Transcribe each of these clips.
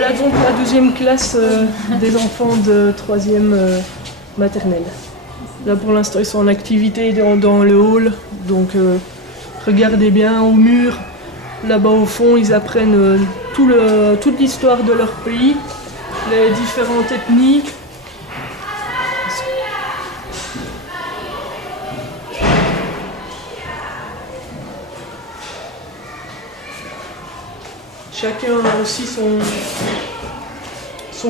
Voilà donc la deuxième classe des enfants de 3e maternelle. Là pour l'instant ils sont en activité dans le hall, donc regardez bien au mur, là-bas au fond ils apprennent toute l'histoire de leur pays, les différentes ethnies. Chacun a aussi son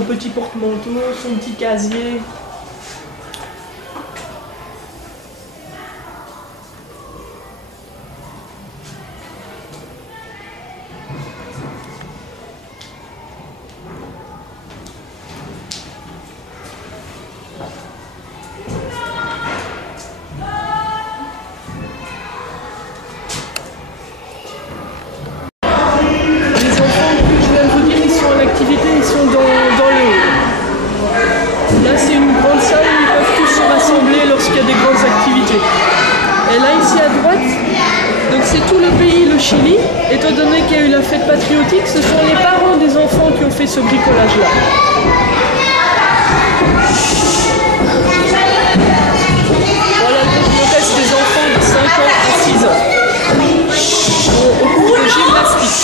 petit porte-manteau, son petit casier. Ils sont dans le hall. Là c'est une grande salle où ils peuvent tous se rassembler lorsqu'il y a des grandes activités. Et là ici à droite, donc c'est tout le pays, le Chili. Étant donné qu'il y a eu la fête patriotique, ce sont les parents des enfants qui ont fait ce bricolage-là. Voilà le test des enfants de 5 ans à 6 ans. Au cours de gymnastique.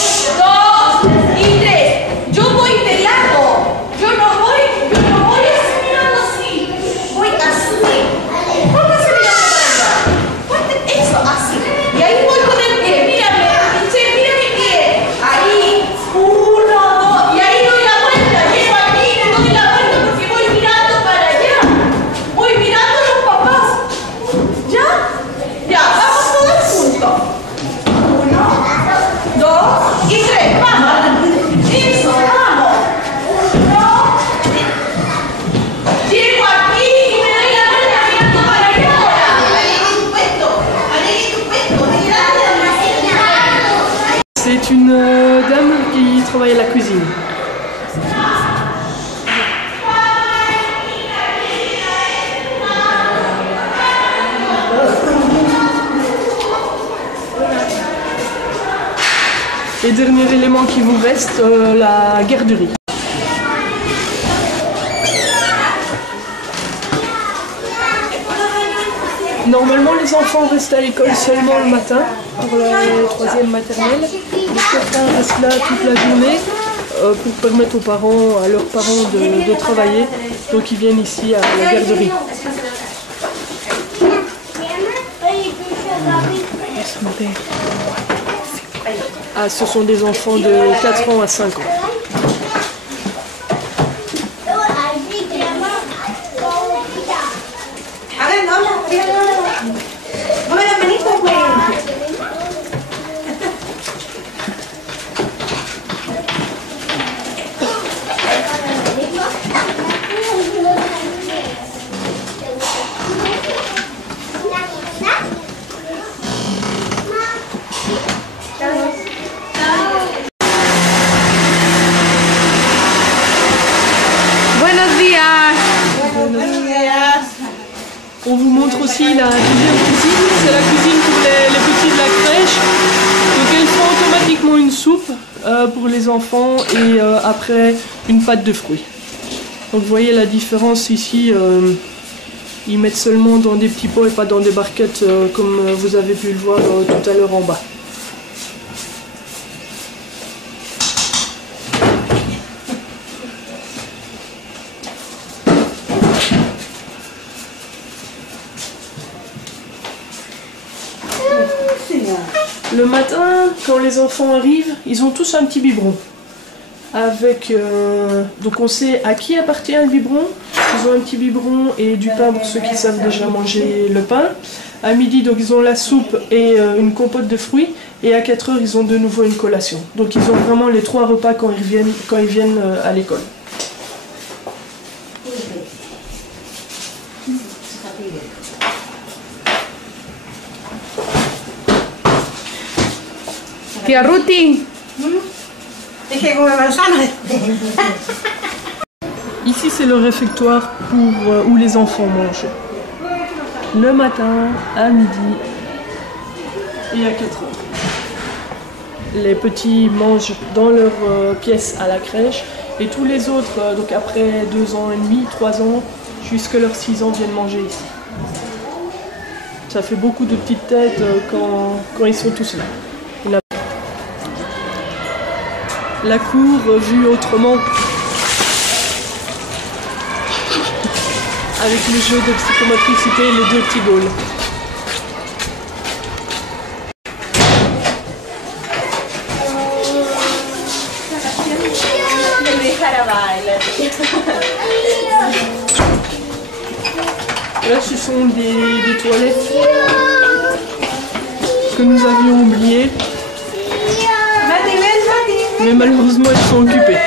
C'est une dame qui travaille à la cuisine. Et dernier élément qui vous reste, la garderie. Normalement, les enfants restent à l'école seulement le matin pour la 3e maternelle. Les copains restent là toute la journée pour permettre aux parents, à leurs parents de travailler. Donc ils viennent ici à la garderie. Ah, ce sont des enfants de 4 ans à 5 ans. On vous montre aussi la deuxième cuisine, c'est la cuisine pour les petits de la crèche. Donc elles font automatiquement une soupe pour les enfants et après une pâte de fruits. Donc vous voyez la différence ici, ils mettent seulement dans des petits pots et pas dans des barquettes comme vous avez pu le voir tout à l'heure en bas. Le matin, quand les enfants arrivent, ils ont tous un petit biberon. Donc on sait à qui appartient le biberon. Ils ont un petit biberon et du pain pour ceux qui savent déjà manger le pain. À midi, donc ils ont la soupe et une compote de fruits. Et à 4 heures, ils ont de nouveau une collation. Donc ils ont vraiment les 3 repas quand ils viennent à l'école. Tia Ruti. Ici c'est le réfectoire où les enfants mangent. Le matin, à midi et à 4 heures. Les petits mangent dans leur pièce à la crèche Et tous les autres, donc après 2 ans et demi, 3 ans, jusqu'à leurs 6 ans, viennent manger ici. Ça fait beaucoup de petites têtes quand ils sont tous là. La cour vue autrement, avec le jeu de psychomotricité et les 2 petits balls. Là, ce sont des toilettes que nous avions oubliées. Mais malheureusement, elles sont occupées.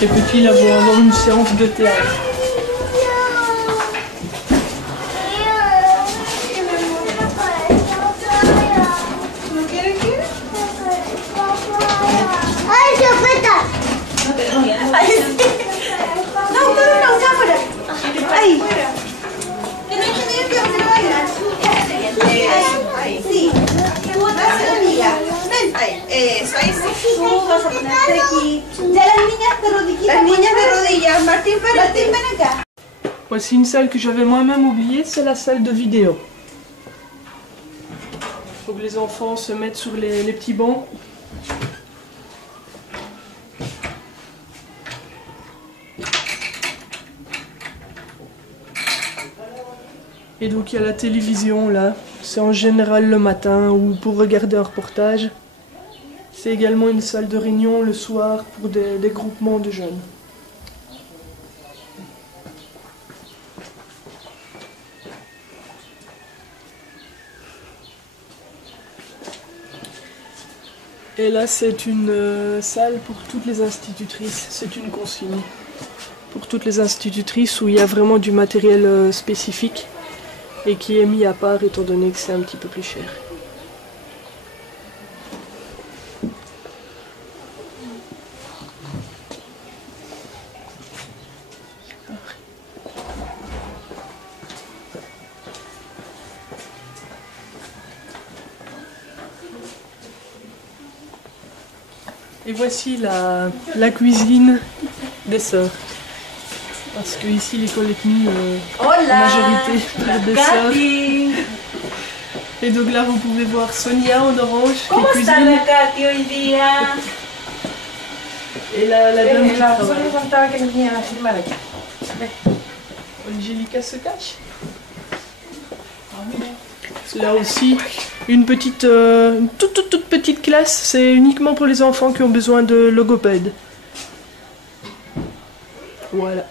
Les petits là vont avoir une séance de théâtre. Eso, ahí sí. Tú vas a ponerte aquí. Ya las niñas de rodillas. Las niñas de rodillas. Martín, ven acá. Voici une salle que j'avais moi-même oubliée, c'est la salle de vidéo. Il faut que les enfants se mettent sur les petits bancs. Et donc il y a la télévision là, c'est en général le matin ou pour regarder un reportage. C'est également une salle de réunion le soir pour des groupements de jeunes. Et là c'est une salle pour toutes les institutrices, c'est une consigne. Pour toutes les institutrices où il y a vraiment du matériel spécifique et qui est mis à part étant donné que c'est un petit peu plus cher. Et voici la cuisine des sœurs. Parce que ici l'école est tenue en majorité par des sœurs. Et donc là vous pouvez voir Sonia en orange qui cuisine. Et la dame qui travaille. Angelica se cache. Là aussi, une toute petite classe, c'est uniquement pour les enfants qui ont besoin de logopède. Voilà.